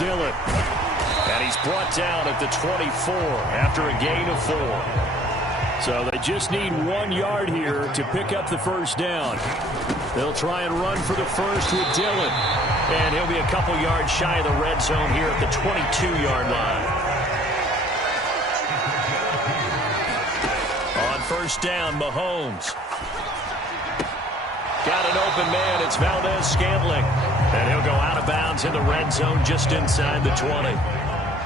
Dillon. And he's brought down at the 24 after a gain of 4. So they just need 1 yard here to pick up the first down. They'll try and run for the first with Dillon. And he'll be a couple yards shy of the red zone here at the 22-yard line. On first down, Mahomes. Got an open man. It's Valdez-Scantling. And he'll go out of bounds in the red zone just inside the 20.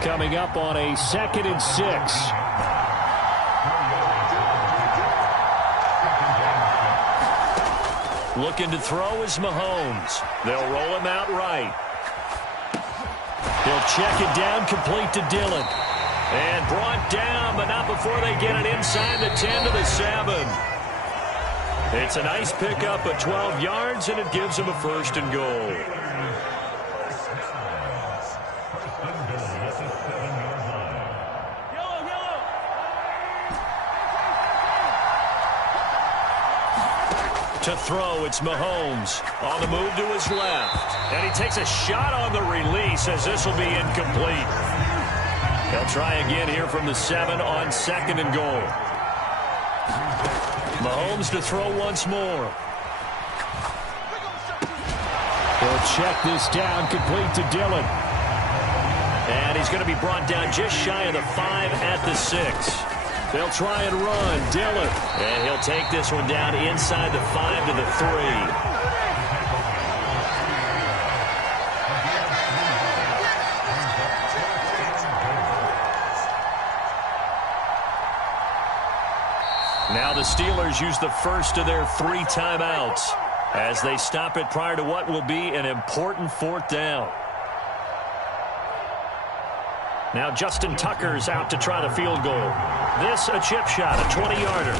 Coming up on a 2nd and 6. Looking to throw is Mahomes. They'll roll him out right. He'll check it down, complete to Dillon. And brought down, but not before they get it inside the 10 to the 7. It's a nice pickup of 12 yards, and it gives him a 1st and goal. To throw, it's Mahomes on the move to his left. And he takes a shot on the release as this will be incomplete. He'll try again here from the 7 on 2nd and goal. Mahomes to throw once more. He'll check this down, complete to Dillon. And he's going to be brought down just shy of the 5 at the 6. They'll try and run. Dillon. And he'll take this one down inside the 5 to the 3. Now the Steelers use the first of their 3 timeouts as they stop it prior to what will be an important 4th down. Now Justin Tucker's out to try the field goal. This a chip shot, a 20-yarder.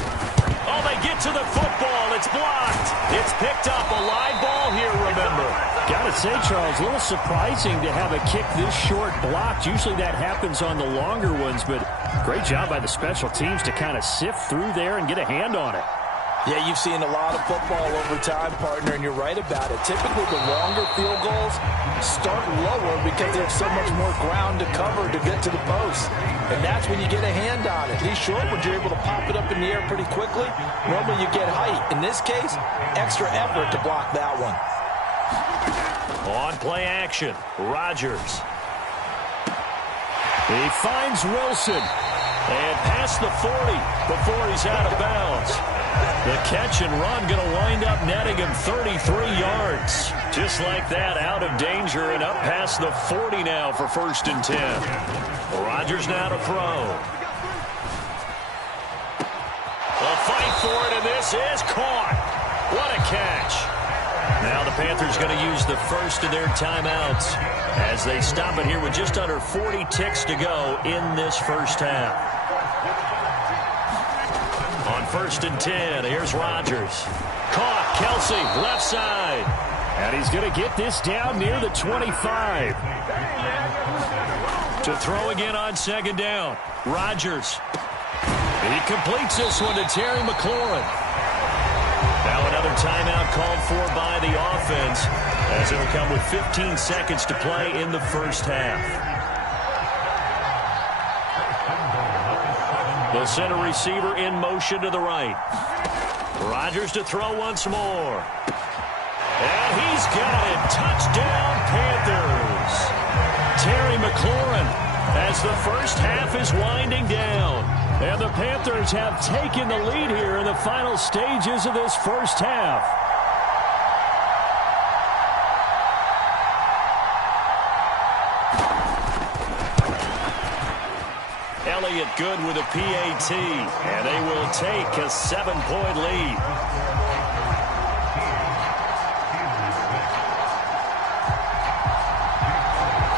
Oh, they get to the football. It's blocked. It's picked up. A live ball here, remember. Got to say, Charles, a little surprising to have a kick this short blocked. Usually that happens on the longer ones, but great job by the special teams to kind of sift through there and get a hand on it. Yeah, you've seen a lot of football over time, partner, and you're right about it. Typically, the longer field goals start lower because they have so much more ground to cover to get to the post. And that's when you get a hand on it. These short ones, you're able to pop it up in the air pretty quickly. Normally, you get height. In this case, extra effort to block that one. On play action, Rodgers. He finds Wilson. And past the 40 before he's out of bounds. The catch and run going to wind up netting him 33 yards. Just like that, out of danger and up past the 40 now for 1st and 10. Rodgers now to throw. They'll fight for it, and this is caught. What a catch. Now the Panthers going to use the first of their timeouts as they stop it here with just under 40 ticks to go in this first half. On 1st and 10, here's Rodgers. Caught, Kelsey, left side. And he's going to get this down near the 25. To throw again on 2nd down. Rodgers. He completes this one to Terry McLaurin. Now another timeout called for by the offense as it will come with 15 seconds to play in the first half. They'll send a receiver in motion to the right. Rodgers to throw once more. And he's got it. Touchdown, Panthers. Terry McLaurin as the first half is winding down. And the Panthers have taken the lead here in the final stages of this first half. Elliott good with a PAT, and they will take a 7-point lead.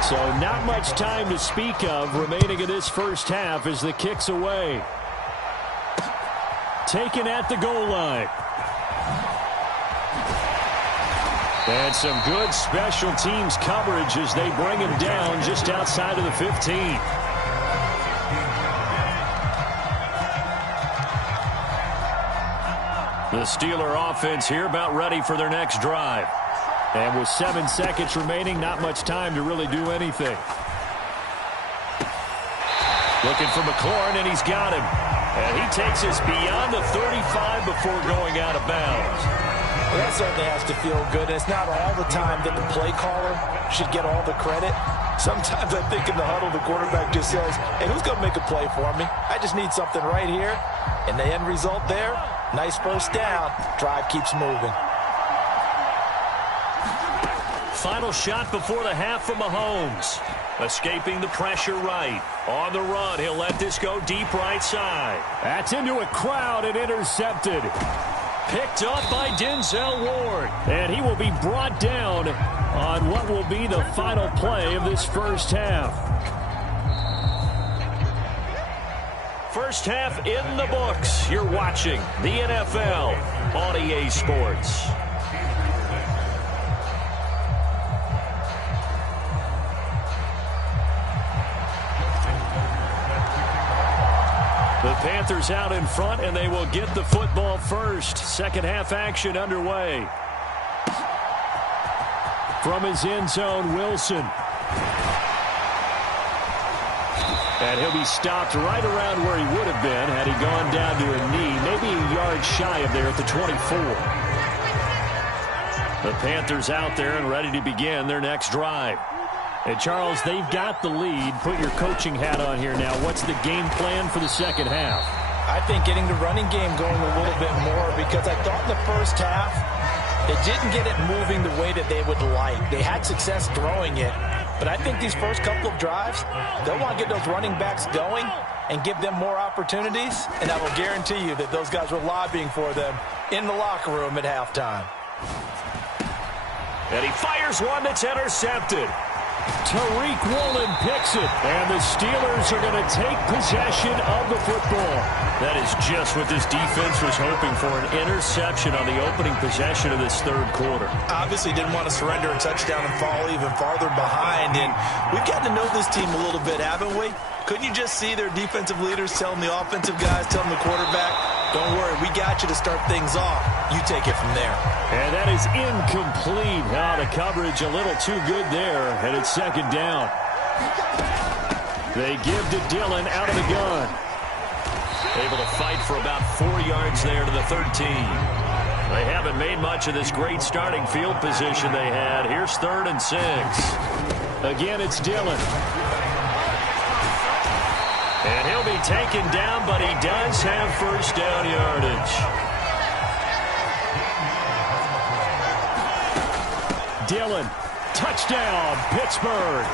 So not much time to speak of remaining in this first half as the kick's away. Taken at the goal line. And some good special teams coverage as they bring him down just outside of the 15. The Steeler offense here about ready for their next drive. And with 7 seconds remaining, not much time to really do anything. Looking for McLaurin, and he's got him. And he takes us beyond the 35 before going out of bounds. Well, that certainly has to feel good. It's not all the time that the play caller should get all the credit. Sometimes I think in the huddle, the quarterback just says, hey, who's going to make a play for me? I just need something right here. And the end result there, nice first down. Drive keeps moving. Final shot before the half from Mahomes. Escaping the pressure right. On the run, he'll let this go deep right side. That's into a crowd and intercepted. Picked up by Denzel Ward. And he will be brought down on what will be the final play of this first half. First half in the books. You're watching the NFL on EA Sports. The Panthers out in front, and they will get the football first. Second half action underway. From his end zone, Wilson. And he'll be stopped right around where he would have been had he gone down to a knee, maybe a yard shy of there at the 24. The Panthers out there and ready to begin their next drive. And, Charles, they've got the lead. Put your coaching hat on here now. What's the game plan for the second half? I think getting the running game going a little bit more, because I thought in the first half they didn't get it moving the way that they would like. They had success throwing it. But I think these first couple of drives, they'll want to get those running backs going and give them more opportunities. And I will guarantee you that those guys were lobbying for them in the locker room at halftime. And he fires one that's intercepted. Tariq Woolen picks it, and the Steelers are going to take possession of the football. That is just what this defense was hoping for, an interception on the opening possession of this third quarter. Obviously didn't want to surrender a touchdown and fall even farther behind, and we've gotten to know this team a little bit, haven't we? Couldn't you just see their defensive leaders telling the offensive guys, telling the quarterback, don't worry, we got you to start things off. You take it from there. And that is incomplete. Now the coverage a little too good there, and it's second down. They give to Dillon out of the gun. Able to fight for about 4 yards there to the 13. They haven't made much of this great starting field position they had. Here's 3rd and 6. Again, it's Dillon. And he'll be taken down, but he does have first down yardage. Dillon, touchdown, Pittsburgh.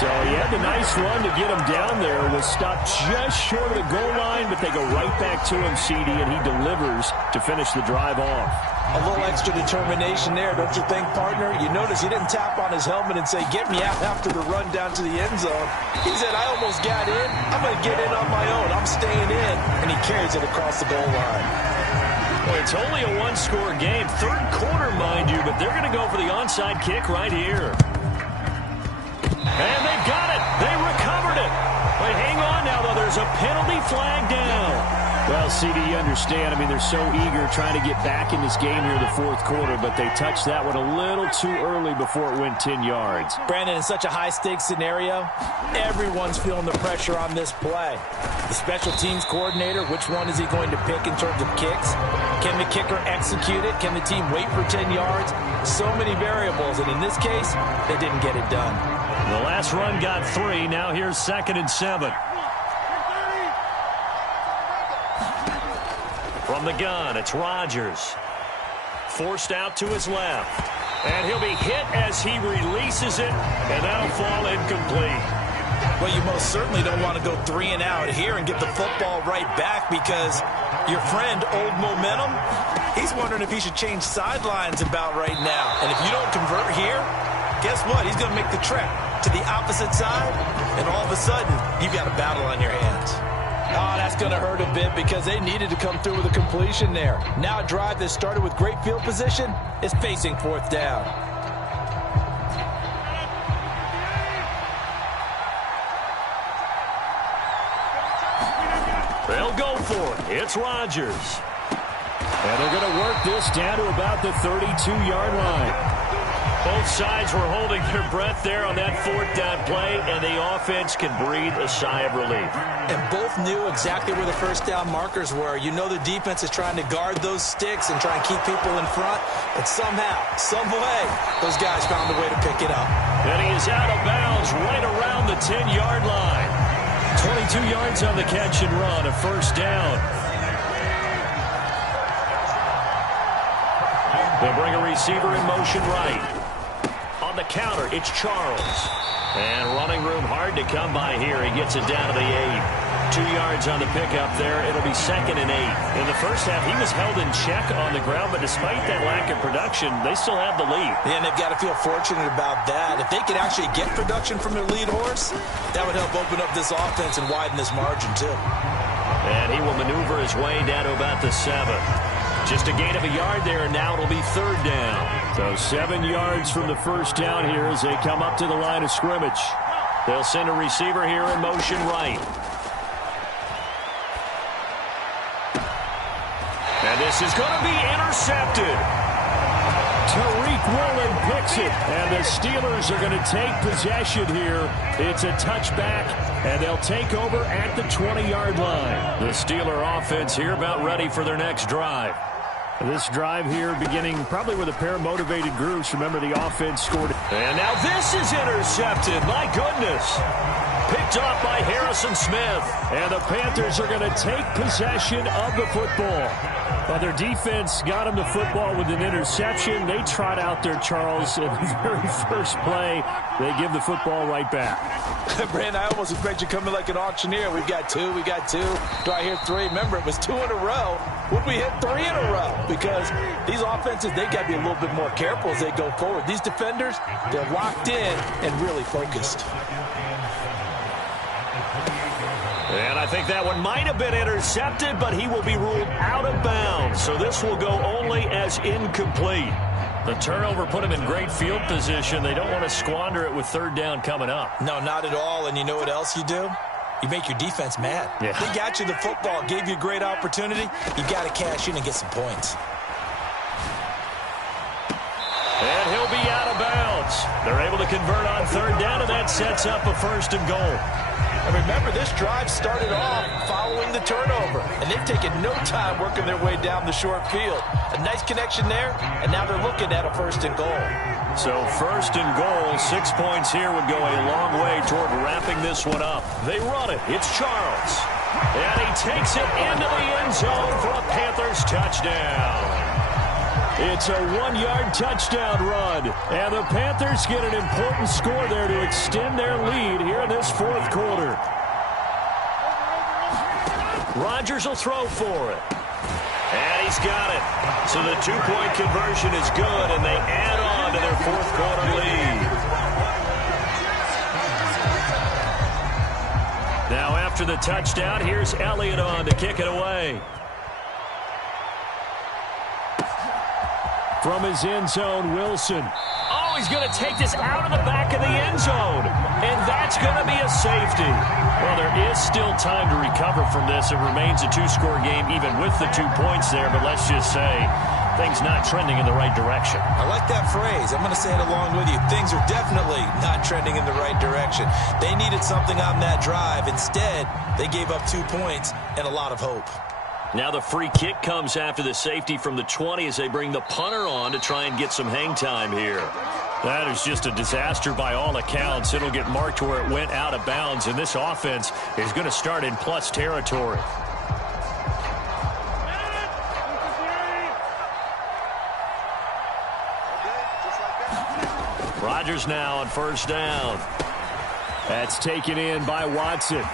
So he had the nice run to get him down there. Was stopped just short of the goal line, but they go right back to him, CD, and he delivers to finish the drive off. A little extra determination there, don't you think, partner? You notice he didn't tap on his helmet and say, get me out after the run down to the end zone. He said, I almost got in. I'm going to get in on my own. I'm staying in. And he carries it across the goal line. Well, it's only a one-score game. Third quarter, mind you, but they're going to go for the onside kick right here. And they've got it. They recovered it. But hang on now, though. There's a penalty flag down. Well, CD, you understand. I mean, they're so eager trying to get back in this game here in the fourth quarter, but they touched that one a little too early before it went 10 yards. Brandon, in such a high-stakes scenario, everyone's feeling the pressure on this play. The special teams coordinator, which one is he going to pick in terms of kicks? Can the kicker execute it? Can the team wait for 10 yards? So many variables, and in this case, they didn't get it done. The last run got 3. Now here's 2nd and 7. From the gun, it's Rodgers. Forced out to his left. And he'll be hit as he releases it, and that'll fall incomplete. Well, you most certainly don't want to go 3 and out here and get the football right back, because your friend, Old Momentum, he's wondering if he should change sidelines about right now. And if you don't convert here, guess what? He's going to make the trek to the opposite side, and all of a sudden, you've got a battle on your hands. Oh, that's going to hurt a bit, because they needed to come through with a completion there. Now a drive that started with great field position is facing 4th down. They'll go for it. It's Rodgers. And they're going to work this down to about the 32-yard line. Both sides were holding their breath there on that fourth down play, and the offense can breathe a sigh of relief. And both knew exactly where the first down markers were. You know the defense is trying to guard those sticks and try and keep people in front, but somehow, some way, those guys found a way to pick it up. And he is out of bounds right around the 10-yard line. 22 yards on the catch and run, a first down. They bring a receiver in motion right. On the counter, it's Charles. And running room hard to come by here. He gets it down to the 8. 2 yards on the pickup there. It'll be 2nd and 8. In the first half, he was held in check on the ground, but despite that lack of production, they still have the lead. Yeah, and they've got to feel fortunate about that. If they could actually get production from their lead horse, that would help open up this offense and widen this margin, too. And he will maneuver his way down to about the 7. Just a gain of a yard there, and now it'll be 3rd down. So 7 yards from the first down here as they come up to the line of scrimmage. They'll send a receiver here in motion right. And this is going to be intercepted. Tariq Woolen picks it, and the Steelers are going to take possession here. It's a touchback, and they'll take over at the 20-yard line. The Steeler offense here about ready for their next drive. This drive here beginning probably with a pair of motivated groups. Remember, the offense scored. And now this is intercepted. My goodness. Picked off by Harrison Smith. And the Panthers are going to take possession of the football. Well, their defense got them the football with an interception. They trot out there, Charles, in the very first play. They give the football right back. Brandon, I almost expect you coming like an auctioneer. We've got 2, we got 2. Do I hear 3? Remember, it was 2 in a row. Would we hit 3 in a row? Because these offenses, they got to be a little bit more careful as they go forward. These defenders, they're locked in and really focused. And I think that one might have been intercepted, but he will be ruled out of bounds. So this will go only as incomplete. The turnover put him in great field position. They don't want to squander it with 3rd down coming up. No, not at all. And you know what else you do? You make your defense mad. Yeah. They got you the football, gave you a great opportunity. You got to cash in and get some points. And he'll be out of bounds. They're able to convert on 3rd down, and that sets up a 1st and goal. And remember, this drive started off following the turnover, and they've taken no time working their way down the short field. A nice connection there, and now they're looking at a 1st and goal. So 1st and goal, 6 points here would go a long way toward wrapping this one up. They run it. It's Charles. And he takes it into the end zone for a Panthers touchdown. It's a 1-yard touchdown run, and the Panthers get an important score there to extend their lead here in this 4th quarter. Rodgers will throw for it. And he's got it. So the 2-point conversion is good, and they add on to their 4th quarter lead. Now after the touchdown, here's Elliott on to kick it away. From his end zone, Wilson. Oh, he's going to take this out of the back of the end zone. And that's going to be a safety. Well, there is still time to recover from this. It remains a 2-score game even with the 2 points there. But let's just say things not trending in the right direction. I like that phrase. I'm going to say it along with you. Things are definitely not trending in the right direction. They needed something on that drive. Instead, they gave up 2 points and a lot of hope. Now the free kick comes after the safety from the 20 as they bring the punter on to try and get some hang time here. That is just a disaster by all accounts. It'll get marked where it went out of bounds, and this offense is going to start in plus territory. Rodgers now on 1st down. That's taken in by Watson.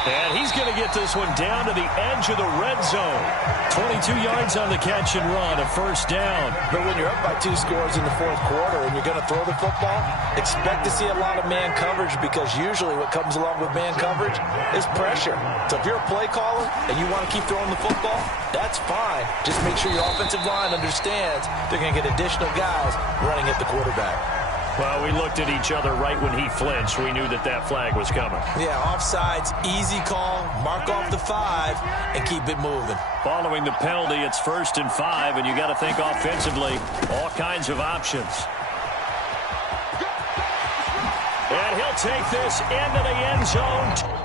And he's going to get this one down to the edge of the red zone. 22 yards on the catch and run, a 1st down. But when you're up by 2 scores in the 4th quarter and you're going to throw the football, expect to see a lot of man coverage, because usually what comes along with man coverage is pressure. So if you're a play caller and you want to keep throwing the football, that's fine. Just make sure your offensive line understands they're going to get additional guys running at the quarterback. Well, we looked at each other right when he flinched. We knew that that flag was coming. Yeah, offsides, easy call, mark off the 5, and keep it moving. Following the penalty, it's 1st and 5, and you got to think offensively, all kinds of options. And he'll take this into the end zone.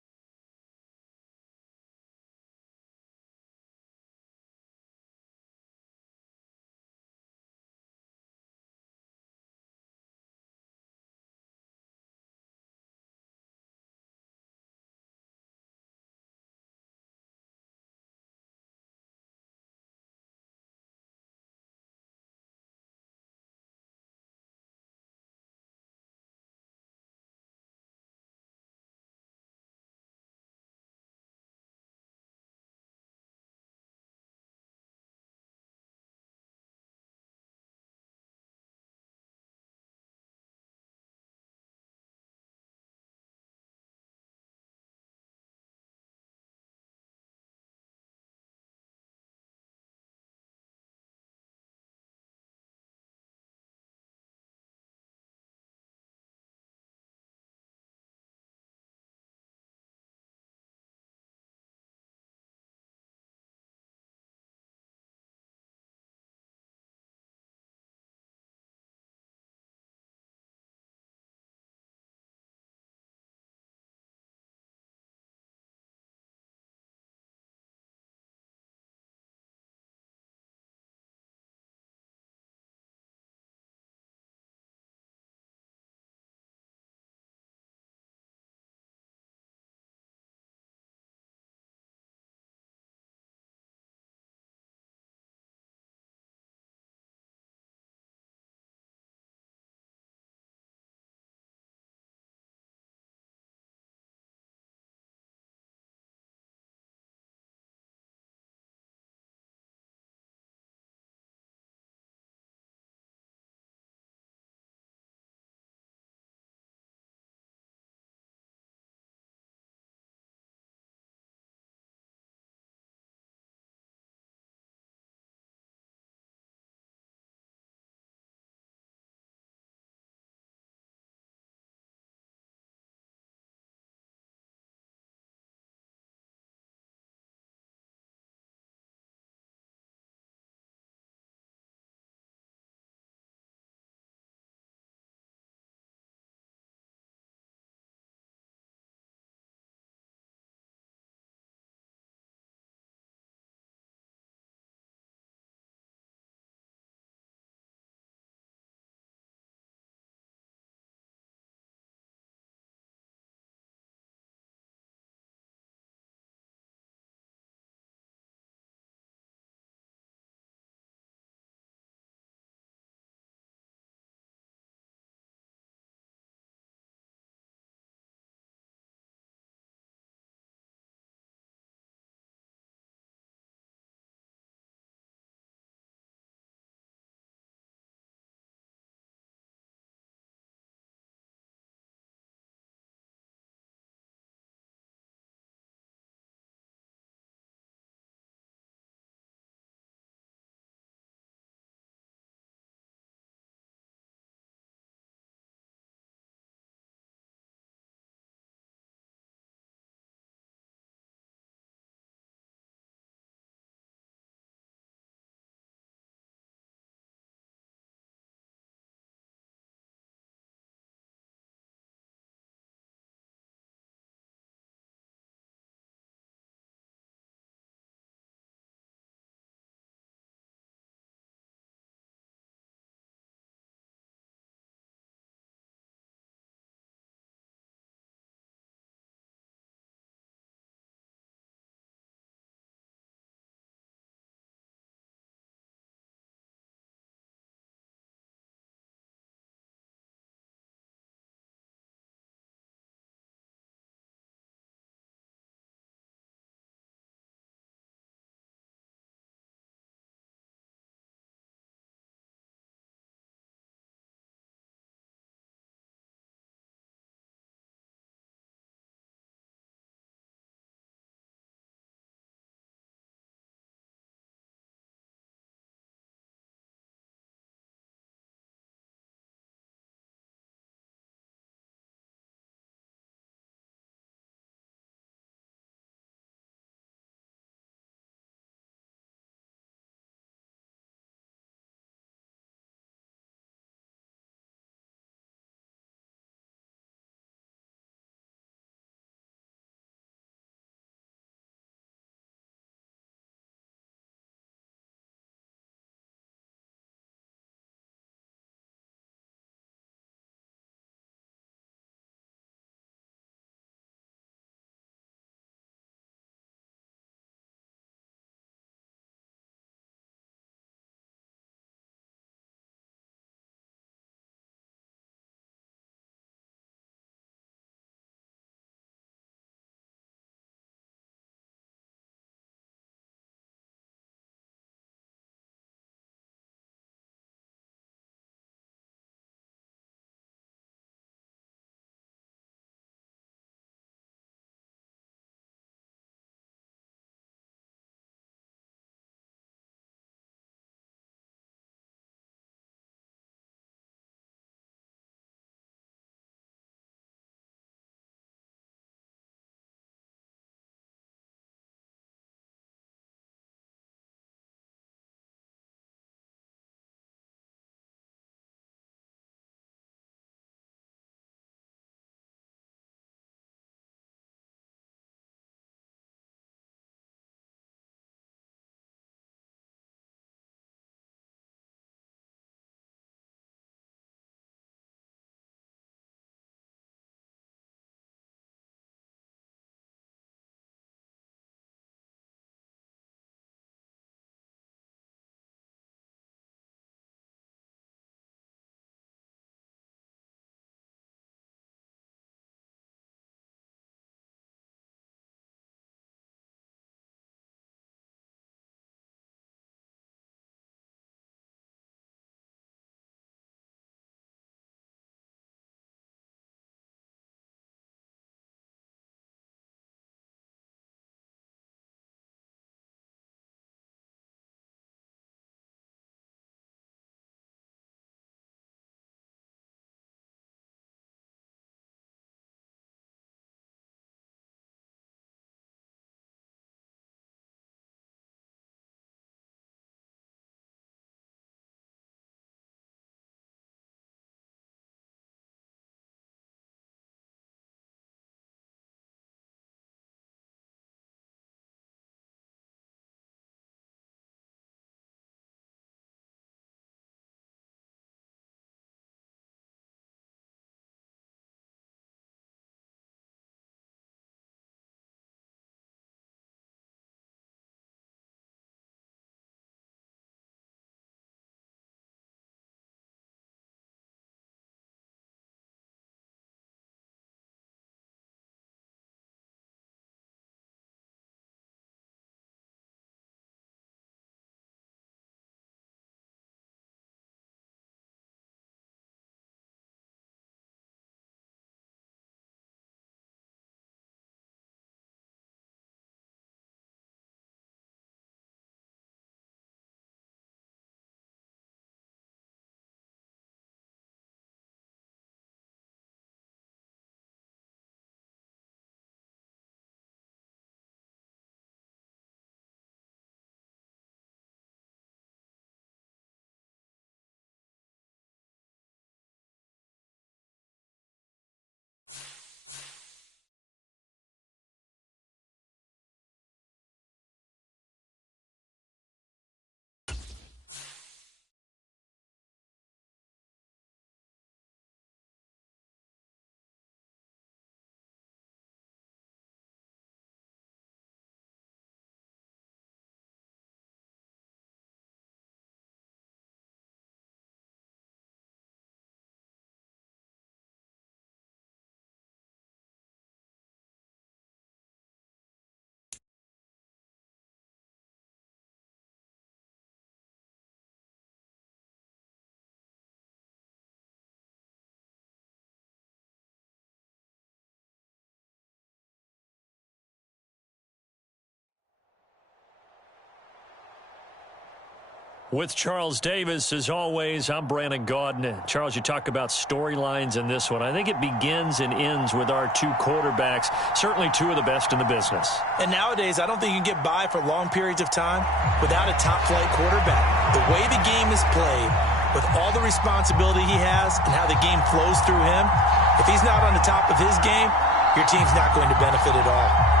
With Charles Davis, as always, I'm Brandon Gaudin. Charles, you talk about storylines in this one. I think it begins and ends with our two quarterbacks, certainly two of the best in the business. And nowadays, I don't think you can get by for long periods of time without a top-flight quarterback. The way the game is played, with all the responsibility he has and how the game flows through him, if he's not on the top of his game, your team's not going to benefit at all.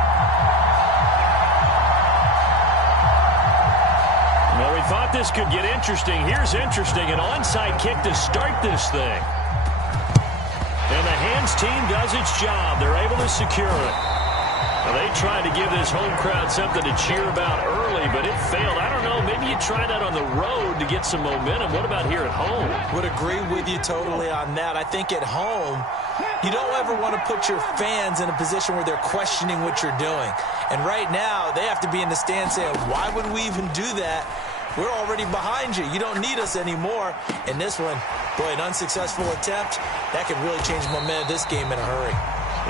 Well, we thought this could get interesting. Here's interesting. An onside kick to start this thing. And the hands team does its job. They're able to secure it. Now, they tried to give this home crowd something to cheer about early, but it failed. I don't know. Maybe you try that on the road to get some momentum. What about here at home? Would agree with you totally on that. I think at home, you don't ever want to put your fans in a position where they're questioning what you're doing. And right now, they have to be in the stand saying, why would we even do that? We're already behind you. You don't need us anymore. And this one, boy, an unsuccessful attempt, that could really change momentum of this game in a hurry.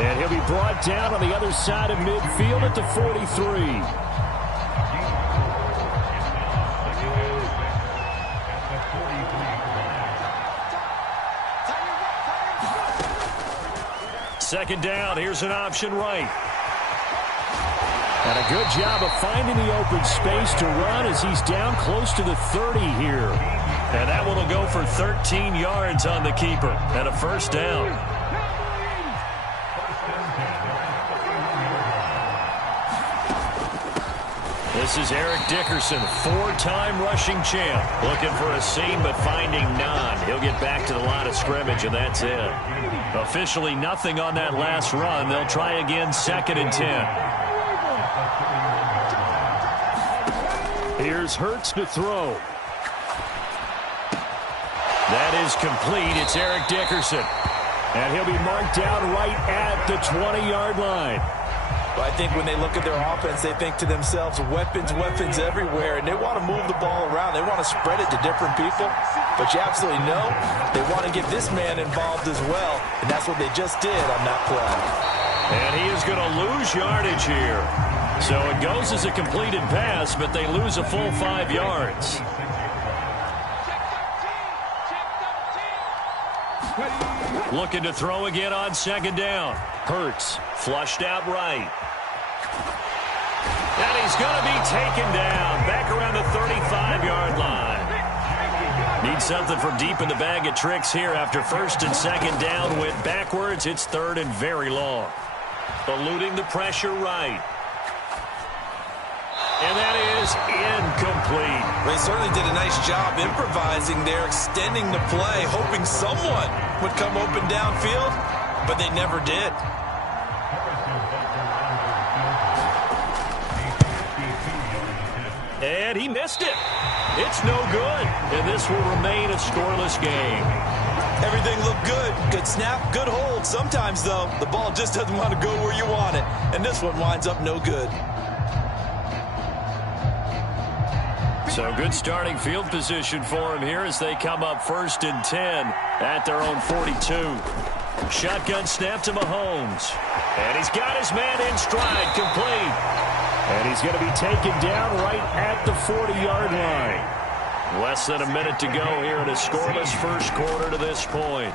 And he'll be brought down on the other side of midfield at the 43. Second down, here's an option right. And a good job of finding the open space to run as he's down close to the 30 here. And that one will go for 13 yards on the keeper and a first down. This is Eric Dickerson, four-time rushing champ. Looking for a seam, but finding none. He'll get back to the line of scrimmage, and that's it. Officially nothing on that last run. They'll try again, 2nd and 10. Here's Hurts to throw. That is complete. It's Eric Dickerson. And he'll be marked down right at the 20-yard line. But I think when they look at their offense, they think to themselves, weapons everywhere, and they want to move the ball around. They want to spread it to different people. But you absolutely know they want to get this man involved as well, and that's what they just did on that play. And he is going to lose yardage here. So it goes as a completed pass, but they lose a full 5 yards. Looking to throw again on 2nd down. Hurts flushed out right. And he's going to be taken down back around the 35-yard line. Need something from deep in the bag of tricks here after 1st and 2nd down. Went backwards. It's 3rd and very long. Eluding the pressure right. And that is incomplete. They certainly did a nice job improvising there, extending the play, hoping someone would come open downfield, but they never did. And he missed it. It's no good. And this will remain a scoreless game. Everything looked good. Good snap, good hold. Sometimes, though, the ball just doesn't want to go where you want it. And this one winds up no good. So good starting field position for him here as they come up 1st and 10 at their own 42. Shotgun snap to Mahomes. And he's got his man in stride, complete. And he's going to be taken down right at the 40-yard line. Less than a minute to go here in a scoreless first quarter to this point.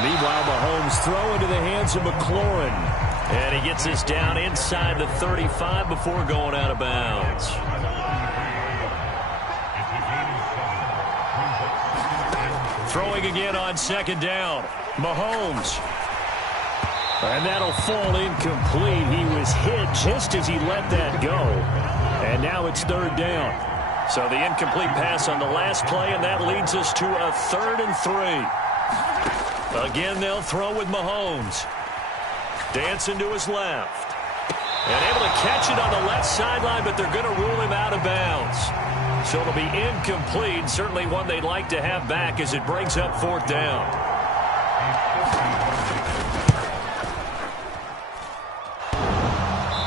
Meanwhile, Mahomes throw into the hands of McLaurin. And he gets this down inside the 35 before going out of bounds. Throwing again on 2nd down. Mahomes. And that'll fall incomplete. He was hit just as he let that go. And now it's 3rd down. So the incomplete pass on the last play, and that leads us to a 3rd and 3. Again, they'll throw with Mahomes. Dancing to his left. And able to catch it on the left sideline, but they're going to rule him out of bounds. So it'll be incomplete. Certainly one they'd like to have back as it brings up 4th down.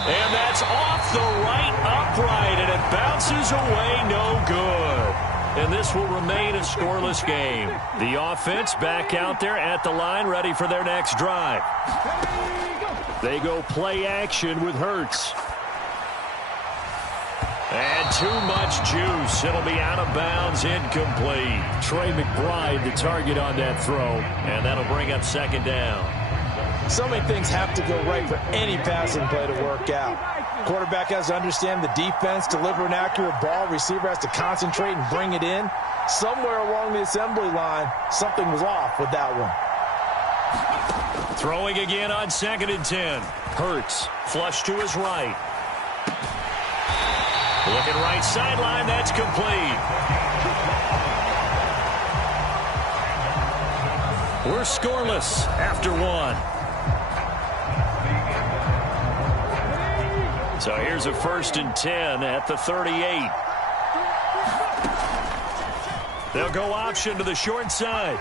And that's off the right upright, and it bounces away no good. And this will remain a scoreless game. The offense back out there at the line, ready for their next drive. They go play action with Hurts. And too much juice. It'll be out of bounds, incomplete. Trey McBride, the target on that throw. And that'll bring up second down. So many things have to go right for any passing play to work out. Quarterback has to understand the defense, deliver an accurate ball. Receiver has to concentrate and bring it in. Somewhere along the assembly line, something was off with that one. Throwing again on 2nd and 10. Hurts, flush to his right. Looking right sideline, that's complete. We're scoreless after 1. So here's a 1st and 10 at the 38. They'll go option to the short side.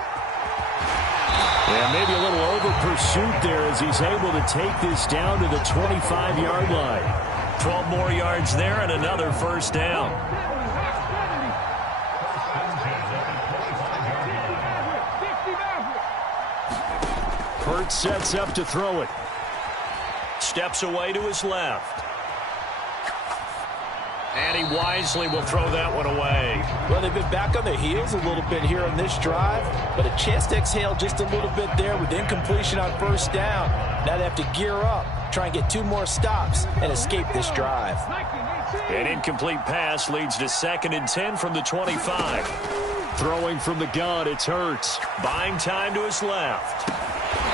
Yeah, maybe a little over pursuit there as he's able to take this down to the 25-yard line. 12 more yards there and another 1st down. Hurts sets up to throw it. Steps away to his left. And he wisely will throw that one away. Well, they've been back on their heels a little bit here on this drive, but a chance to exhale just a little bit there with incompletion on 1st down. Now they have to gear up, try and get 2 more stops, and escape this drive. An incomplete pass leads to 2nd and 10 from the 25. Throwing from the gun, it's Hurts. Buying time to his left.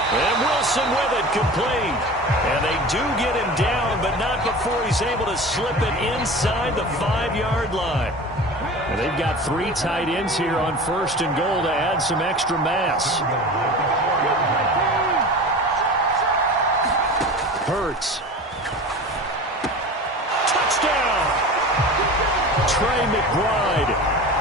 And Wilson with it, complete. And they do get him down, but not before he's able to slip it inside the 5-yard line. And they've got 3 tight ends here on 1st and goal to add some extra mass. Hurts. Touchdown! Trey McBride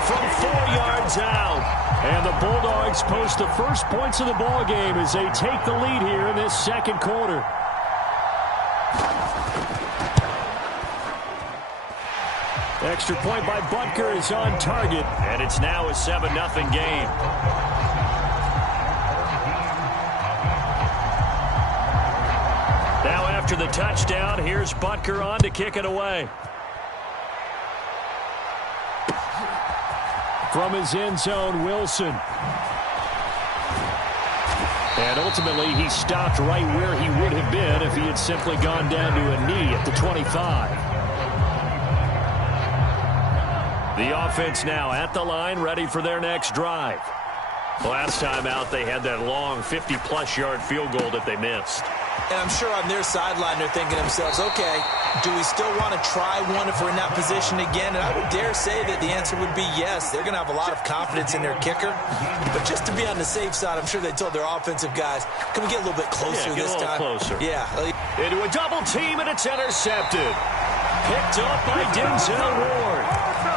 from 4 yards out. And the Bulldogs post the first points of the ball game as they take the lead here in this 2nd quarter. Extra point by Butker is on target. And it's now a 7-0 game. Now after the touchdown, here's Butker on to kick it away. From his end zone, Wilson. And ultimately, he stopped right where he would have been if he had simply gone down to a knee at the 25. The offense now at the line, ready for their next drive. Last time out, they had that long 50-plus yard field goal that they missed. And I'm sure on their sideline they're thinking to themselves, okay, do we still want to try one if we're in that position again? And I would dare say that the answer would be yes. They're going to have a lot of confidence in their kicker. But just to be on the safe side, I'm sure they told their offensive guys, can we get a little bit closer this time? Closer. Yeah. Into a double team, and it's intercepted. Picked up by Denzel Ward.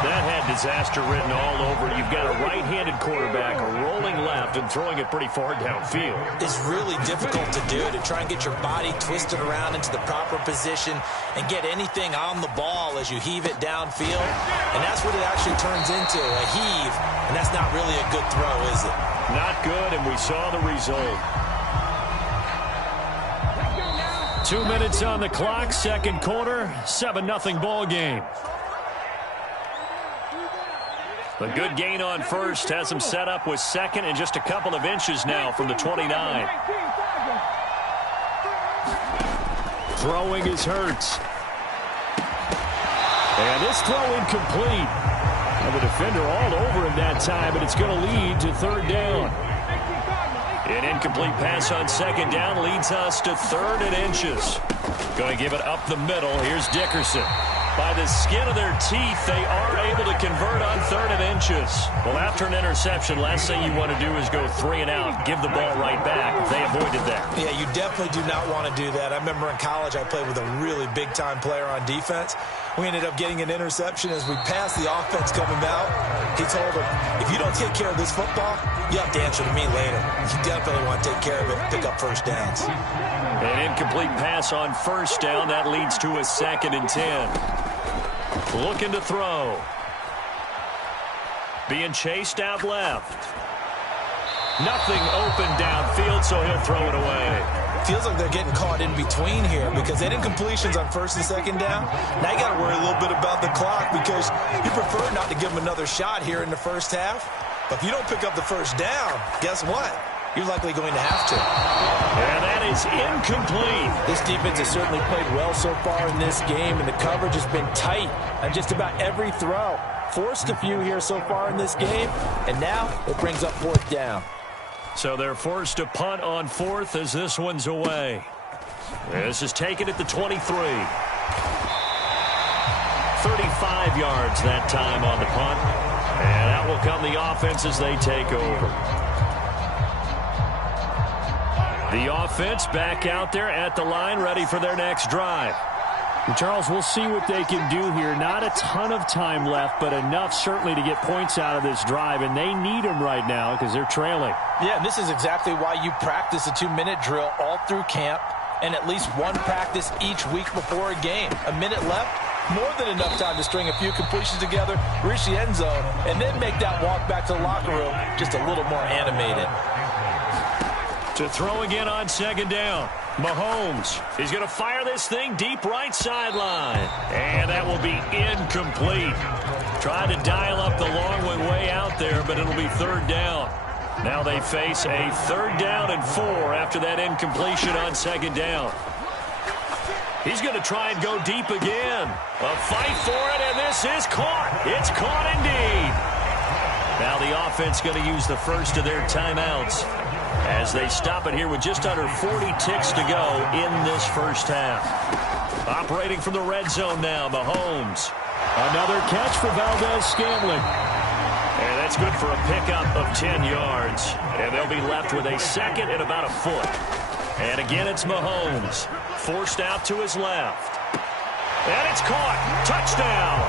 That had disaster written all over it. You've got a right-handed quarterback rolling left and throwing it pretty far downfield. It's really difficult to do, to try and get your body twisted around into the proper position and get anything on the ball as you heave it downfield. And that's what it actually turns into, a heave. And that's not really a good throw, is it? Not good, and we saw the result. 2 minutes on the clock, 2nd quarter, 7-0 ball game. A good gain on 1st has him set up with 2nd and just a couple of inches now from the 29. Throwing is Hurts. And this throw incomplete. And the defender all over him that time, but it's going to lead to 3rd down. An incomplete pass on 2nd down leads us to 3rd and inches. Going to give it up the middle. Here's Dickerson. By the skin of their teeth, they are able to convert on 3rd and inches. Well, after an interception, last thing you want to do is go 3 and out, give the ball right back. They avoided that. Yeah, you definitely do not want to do that. I remember in college I played with a really big-time player on defense. We ended up getting an interception as we passed the offense coming out. He told him, if you don't take care of this football, you have to answer to me later. You definitely want to take care of it, pick up 1st downs. An incomplete pass on 1st down. That leads to a 2nd and 10. Looking to throw. Being chased out left. Nothing open downfield, so he'll throw it away. feels like they're getting caught in between here because they didn't completions on first and second down. Now you got to worry a little bit about the clock because you prefer not to give them another shot here in the first half. But if you don't pick up the first down, guess what? You're likely going to have to. And that is incomplete. This defense has certainly played well so far in this game, and the coverage has been tight on just about every throw. Forced a few here so far in this game, and now it brings up fourth down. So they're forced to punt on fourth as this one's away. This is taken at the 23. 35 yards that time on the punt. And out will come the offense as they take over. The offense back out there at the line, ready for their next drive. And Charles, we'll see what they can do here. Not a ton of time left, but enough certainly to get points out of this drive, and they need them right now because they're trailing. Yeah, and this is exactly why you practice a 2-minute drill all through camp and at least one practice each week before a game. A minute left, more than enough time to string a few completions together, reach the end zone, and then make that walk back to the locker room just a little more animated. To throw again on second down. Mahomes. He's going to fire this thing deep right sideline. And that will be incomplete. Tried to dial up the long way out there, but it'll be third down. Now they face a 3rd down and 4 after that incompletion on second down. He's going to try and go deep again. A fight for it, and this is caught. It's caught indeed. Now the offense going to use the first of their timeouts as they stop it here with just under 40 ticks to go in this first half. Operating from the red zone now, Mahomes. Another catch for Valdez-Scantling. And that's good for a pickup of 10 yards. And they'll be left with a second and about a foot. And again, it's Mahomes. Forced out to his left. And it's caught. Touchdown.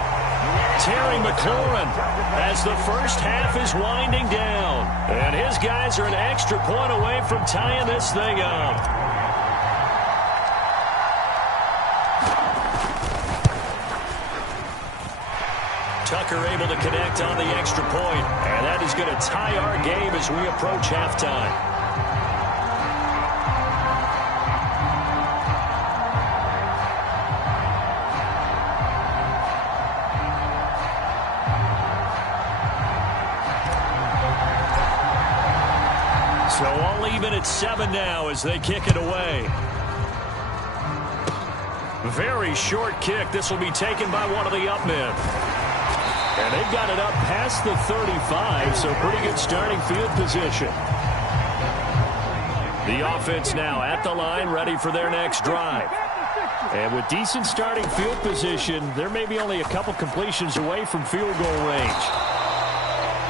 Terry McLaurin as the first half is winding down. And his guys are an extra point away from tying this thing up. Tucker able to connect on the extra point. And that is going to tie our game as we approach halftime. So all even at 7 now as they kick it away. Very short kick. This will be taken by one of the up men. And they've got it up past the 35, so pretty good starting field position. The offense now at the line, ready for their next drive. And with decent starting field position, there may be only a couple completions away from field goal range.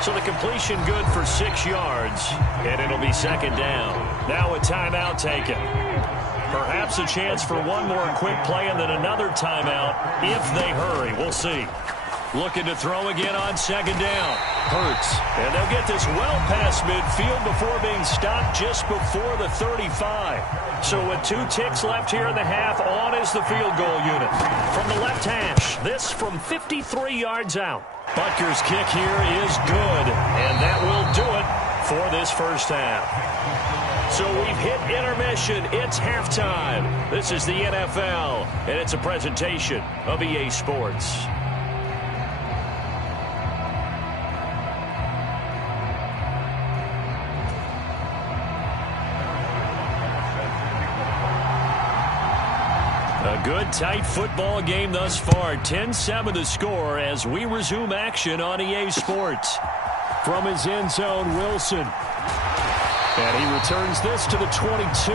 So the completion good for 6 yards, and it'll be second down. Now a timeout taken. Perhaps a chance for one more quick play and then another timeout if they hurry. We'll see. Looking to throw again on second down. Hurts. And they'll get this well past midfield before being stopped just before the 35. So with 2 ticks left here in the half, on is the field goal unit. From the left hash, this from 53 yards out. Butker's kick here is good, and that will do it for this first half. So we've hit intermission. It's halftime. This is the NFL, and it's a presentation of EA Sports. A good, tight football game thus far. 10-7 the score as we resume action on EA Sports. From his end zone, Wilson. And he returns this to the 22.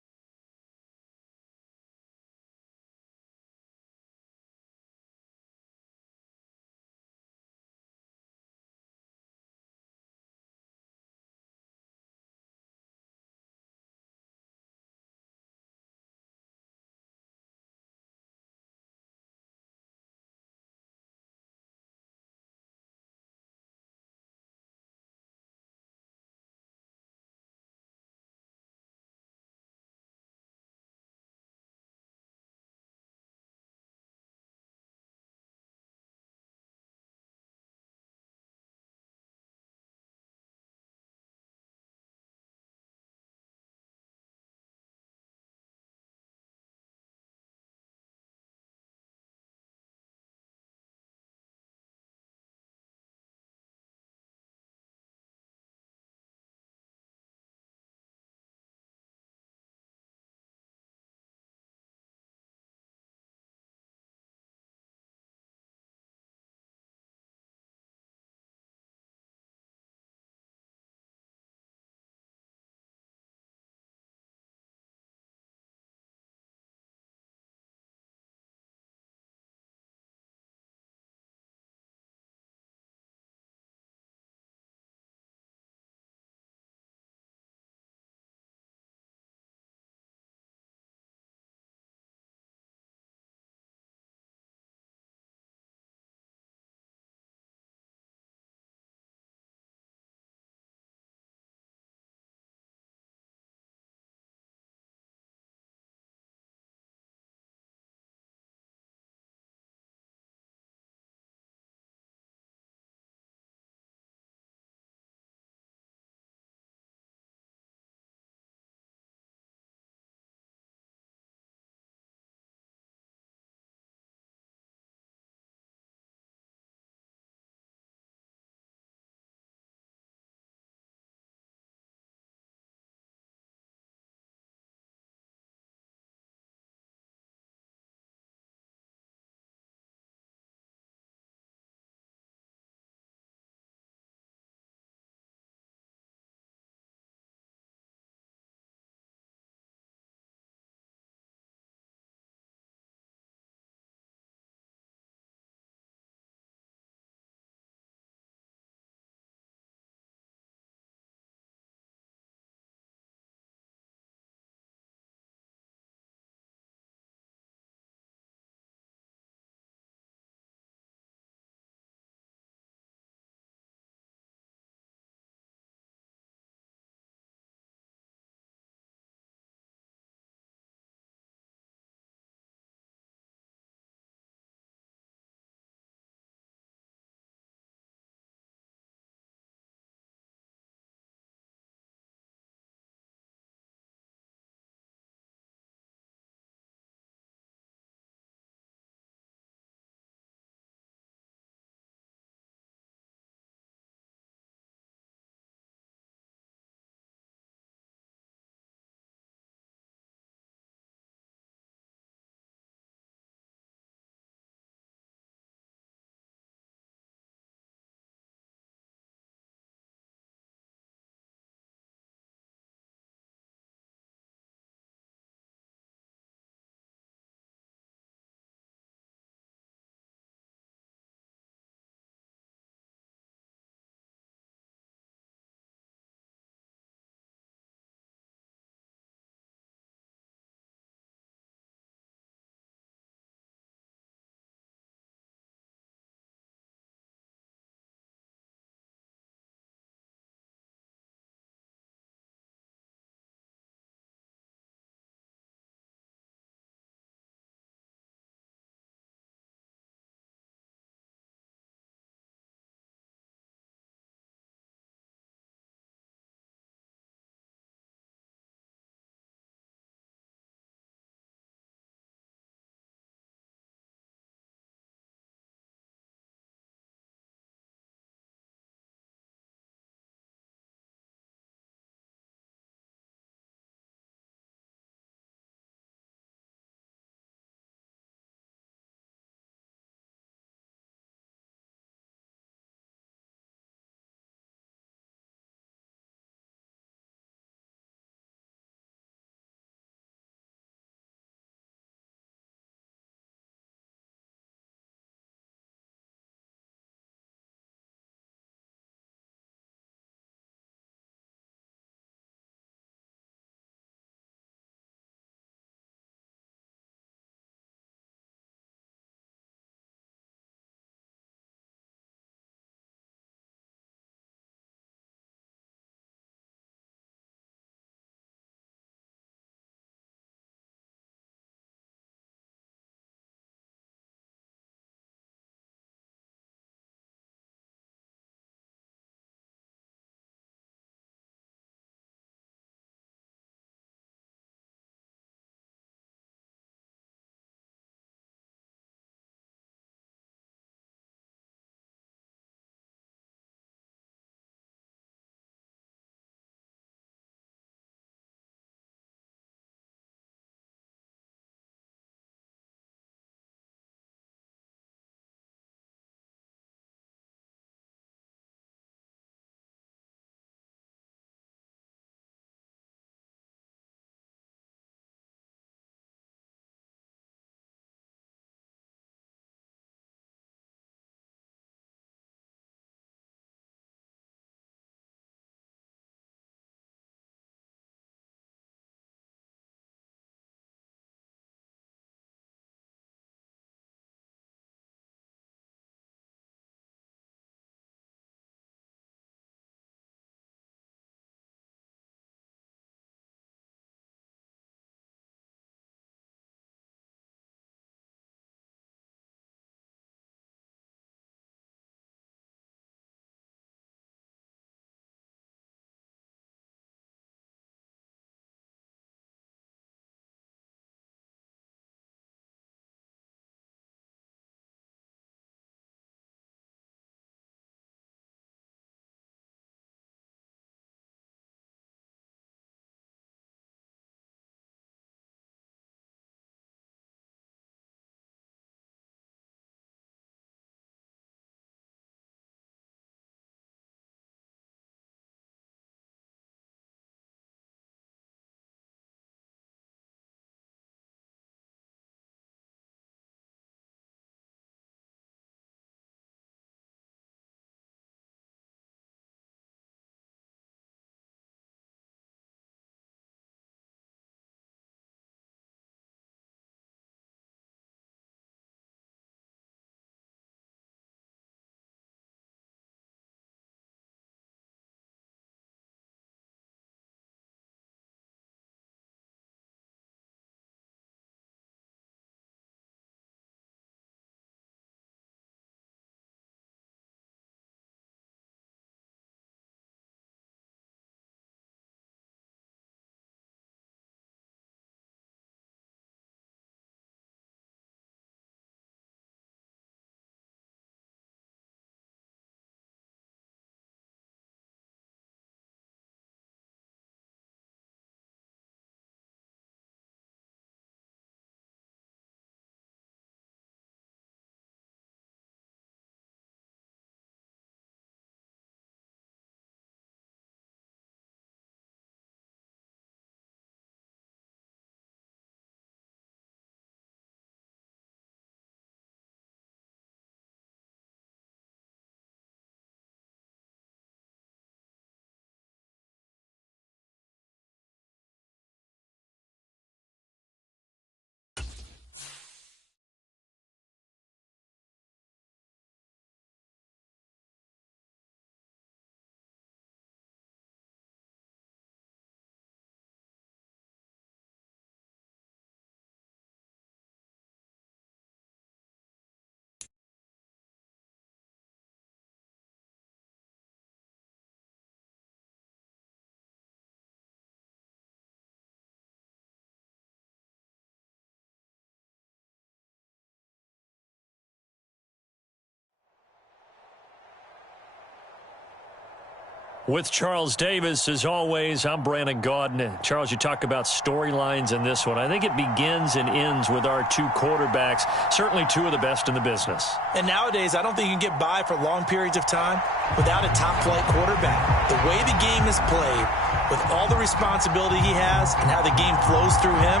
With Charles Davis, as always, I'm Brandon Gaudin. Charles, you talk about storylines in this one. I think it begins and ends with our two quarterbacks, certainly two of the best in the business. And nowadays, I don't think you can get by for long periods of time without a top-flight quarterback. The way the game is played, with all the responsibility he has and how the game flows through him,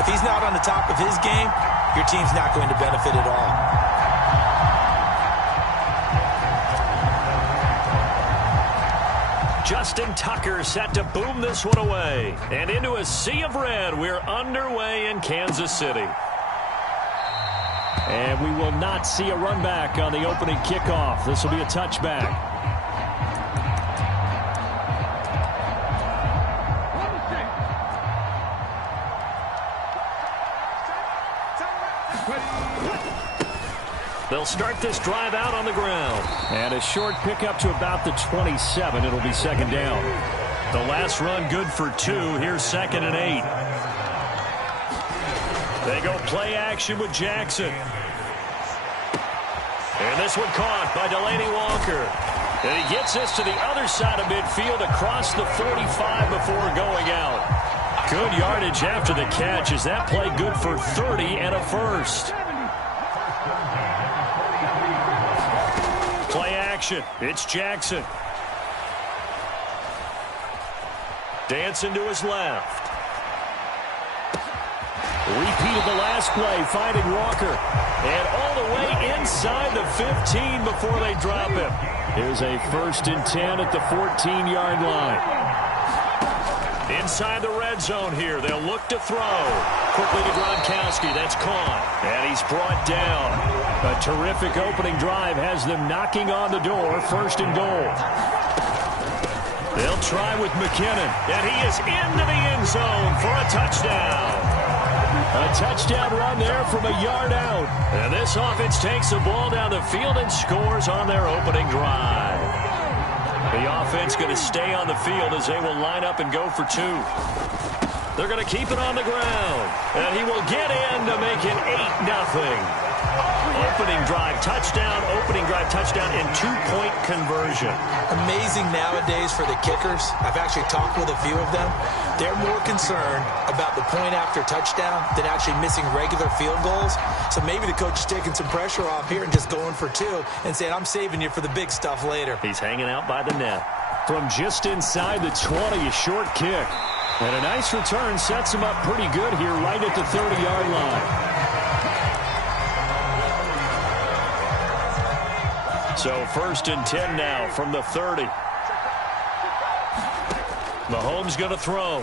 if he's not on the top of his game, your team's not going to benefit at all. Justin Tucker set to boom this one away. And into a sea of red, we're underway in Kansas City. And we will not see a run back on the opening kickoff. This will be a touchback. They'll start this drive out on the ground. And a short pickup to about the 27. It'll be second down. The last run good for 2. Here's 2nd and 8. They go play action with Jackson. And this one caught by Delaney Walker. And he gets this to the other side of midfield across the 45 before going out. Good yardage after the catch. Is that play good for 30 and a first? Play action. It's Jackson. Dancing to his left. Repeated the last play, finding Walker. And all the way inside the 15 before they drop him. Here's a 1st and 10 at the 14-yard line. Inside the red zone here. They'll look to throw. Quickly to Gronkowski. That's caught. And he's brought down. A terrific opening drive has them knocking on the door. 1st and goal. They'll try with McKinnon. And he is into the end zone for a touchdown. A touchdown run there from a yard out. And this offense takes the ball down the field and scores on their opening drive. The offense going to stay on the field as they will line up and go for 2. They're going to keep it on the ground. And he will get in to make it 8-0. Opening drive touchdown, and 2-point conversion. Amazing nowadays for the kickers. I've actually talked with a few of them. They're more concerned about the point after touchdown than actually missing regular field goals. So maybe the coach is taking some pressure off here and just going for 2 and saying, I'm saving you for the big stuff later. He's hanging out by the net. From just inside the 20, a short kick. And a nice return sets him up pretty good here right at the 30-yard line. So 1st and 10 now from the 30. Mahomes going to throw.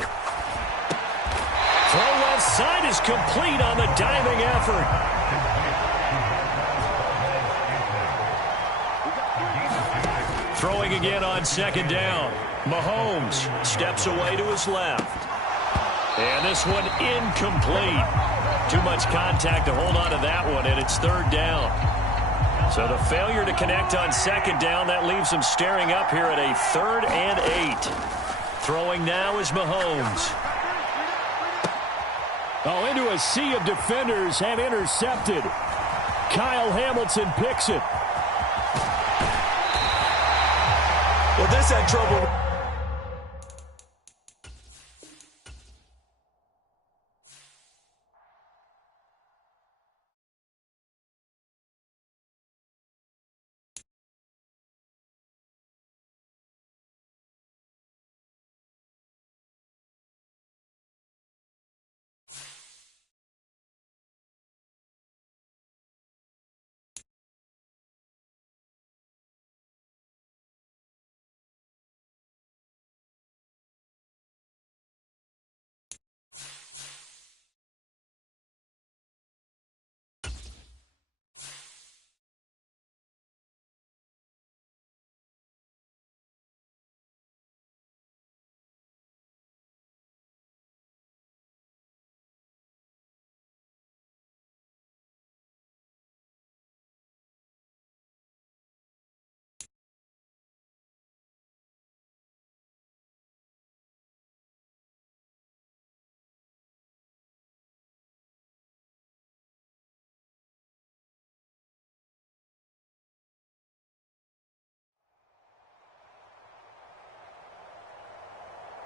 Throw left side is complete on the diving effort. Throwing again on 2nd down. Mahomes steps away to his left. And this one incomplete. Too much contact to hold on to that one, and it's 3rd down. So the failure to connect on 2nd down, that leaves them staring up here at a 3rd and 8. Throwing now is Mahomes. Oh, into a sea of defenders and intercepted. Kyle Hamilton picks it. Well, this had trouble.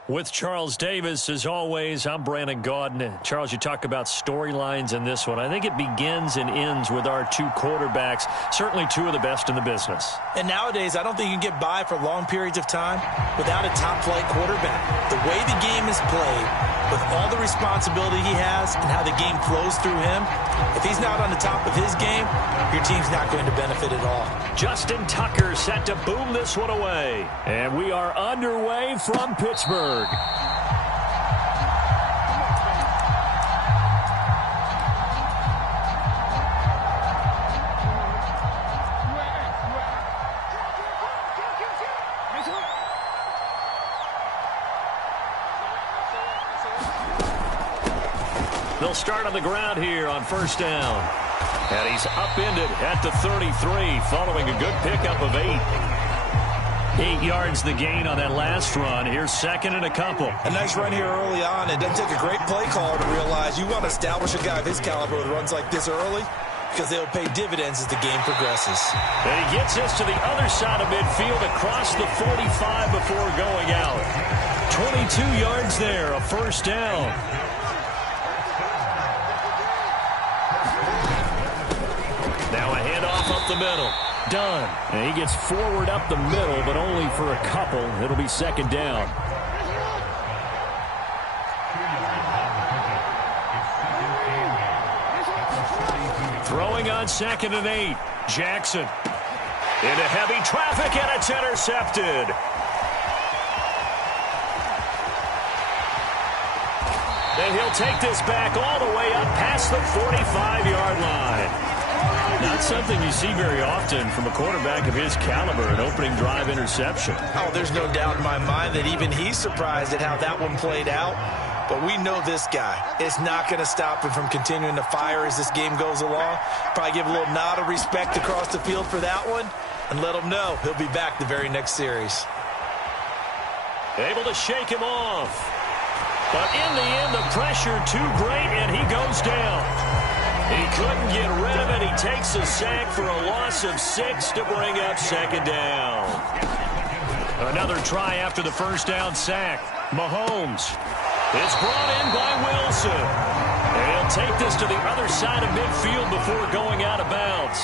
With Charles Davis, as always, I'm Brandon Gaudin. Charles, you talk about storylines in this one. I think it begins and ends with our two quarterbacks, certainly two of the best in the business. And nowadays, I don't think you can get by for long periods of time without a top-flight quarterback. The way the game is played, with all the responsibility he has and how the game flows through him, if he's not on the top of his game, your team's not going to benefit at all. Justin Tucker set to boom this one away. And we are underway from Pittsburgh. They'll start on the ground here on first down. And he's upended at the 33 following a good pickup of 8. 8 yards the gain on that last run. Here's second and a couple. A nice run here early on. It doesn't take a great play caller to realize you want to establish a guy of his caliber with runs like this early because they'll pay dividends as the game progresses. And he gets this to the other side of midfield across the 45 before going out. 22 yards there, a first down. Now a handoff up the middle. Done. And he gets forward up the middle, but only for a couple. It'll be second down. Throwing on second and 8. Jackson. Into heavy traffic, and it's intercepted. And he'll take this back all the way up past the 45-yard line. Not something you see very often from a quarterback of his caliber, an opening drive interception. Oh, there's no doubt in my mind that even he's surprised at how that one played out. But we know this guy is not going to stop him from continuing to fire as this game goes along. Probably give a little nod of respect across the field for that one and let him know he'll be back the very next series. Able to shake him off. But in the end, the pressure too great, and he goes down. He couldn't get rid of it. He takes a sack for a loss of 6 to bring up second down. Another try after the first down sack. Mahomes. It's brought in by Wilson. And he'll take this to the other side of midfield before going out of bounds.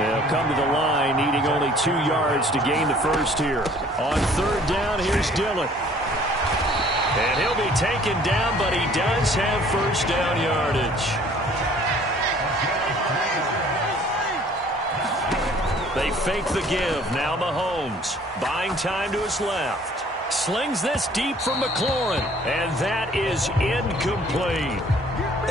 They'll come to the line, needing only 2 yards to gain the first here. On third down, here's Dillon. And he'll be taken down, but he does have first down yardage. They fake the give. Now Mahomes buying time to his left. Slings this deep from McLaurin. And that is incomplete.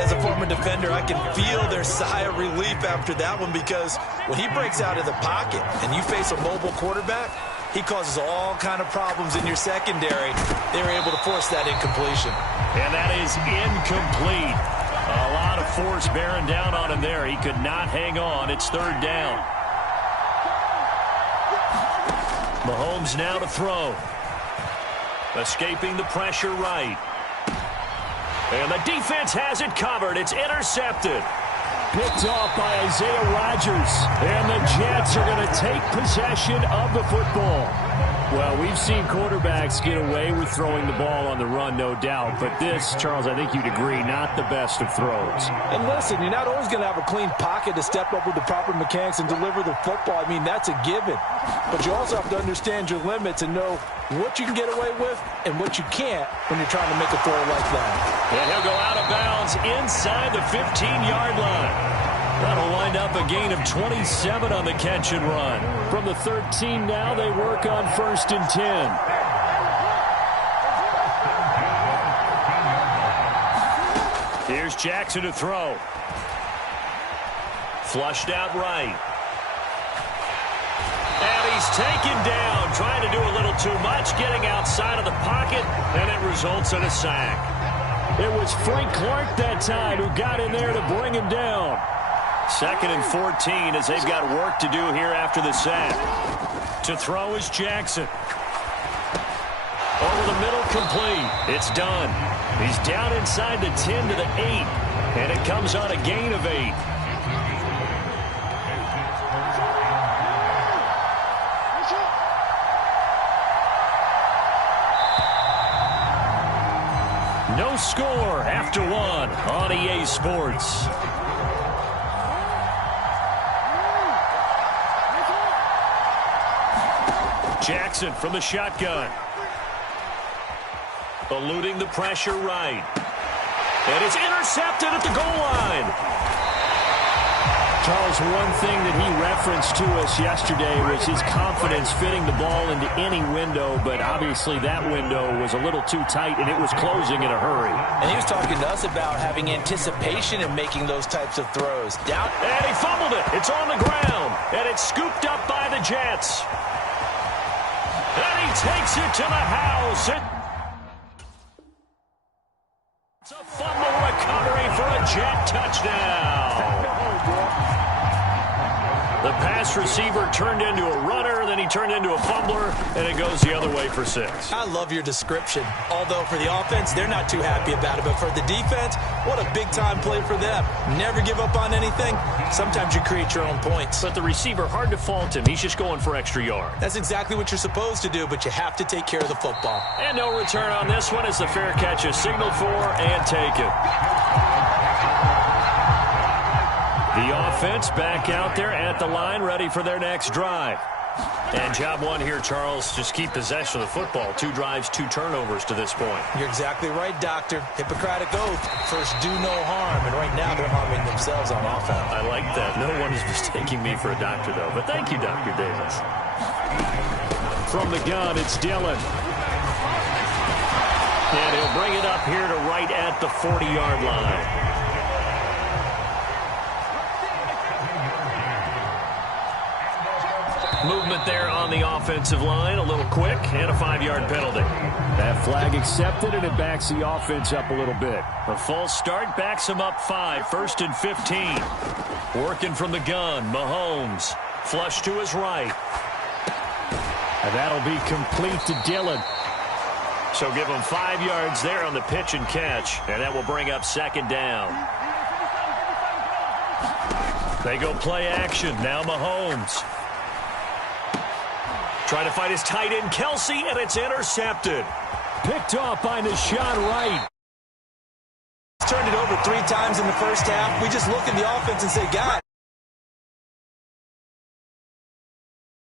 As a former defender, I can feel their sigh of relief after that one because when he breaks out of the pocket and you face a mobile quarterback, he causes all kind of problems in your secondary. They were able to force that incompletion. And that is incomplete. A lot of force bearing down on him there. He could not hang on. It's third down. Mahomes now to throw. Escaping the pressure right. And the defense has it covered. It's intercepted. Picked off by Isaiah Rodgers. And the Jets are going to take possession of the football. Well, we've seen quarterbacks get away with throwing the ball on the run, no doubt. But this, Charles, I think you'd agree, not the best of throws. And listen, you're not always going to have a clean pocket to step up with the proper mechanics and deliver the football. I mean, that's a given. But you also have to understand your limits and know what you can get away with and what you can't when you're trying to make a throw like that. And he'll go out of bounds inside the 15-yard line. That'll wind up a gain of 27 on the catch and run. From the 13 now, they work on first and 10. Here's Jackson to throw. Flushed out right. And he's taken down, trying to do a little too much, getting outside of the pocket, and it results in a sack. It was Frank Clark that time who got in there to bring him down. Second and 14 as they've got work to do here after the sack. To throw is Jackson. Over the middle, complete. It's done. He's down inside the 10 to the 8. And it comes on a gain of 8. score after one on EA Sports. Jackson from the shotgun. Eluding the pressure right. And it's intercepted at the goal line. Charles, one thing that he referenced to us yesterday was his confidence fitting the ball into any window, but obviously that window was a little too tight, and it was closing in a hurry. And he was talking to us about having anticipation in making those types of throws. Down. And he fumbled it. It's on the ground, and it's scooped up by the Jets. And he takes it to the house. It's a fumble recovery for a Jet touchdown. The pass receiver turned into a runner, then he turned into a fumbler, and it goes the other way for 6. I love your description. Although for the offense, they're not too happy about it. But for the defense, what a big-time play for them. Never give up on anything. Sometimes you create your own points. But the receiver, hard to fault him. He's just going for extra yard. That's exactly what you're supposed to do, but you have to take care of the football. And no return on this one as the fair catch is signaled for and taken. The offense back out there at the line, ready for their next drive. And job one here, Charles, just keep possession of the football. 2 drives, 2 turnovers to this point. You're exactly right, Doctor. Hippocratic oath. First, do no harm. And right now, they're harming themselves on offense. I like that. No one is mistaking me for a doctor, though. But thank you, Dr. Davis. From the gun, it's Dillon. And he'll bring it up here to right at the 40-yard line. Movement there on the offensive line, a little quick, and a 5-yard penalty. That flag accepted, and it backs the offense up a little bit. A false start backs him up 5, 1st and 15. Working from the gun, Mahomes. Flush to his right. And that'll be complete to Dillon. So give him 5 yards there on the pitch and catch, and that will bring up 2nd down. They go play action, now Mahomes. Trying to find his tight end, Kelsey, and it's intercepted. Picked off by Nashon Wright. Turned it over 3 times in the first half. We just look at the offense and say, God,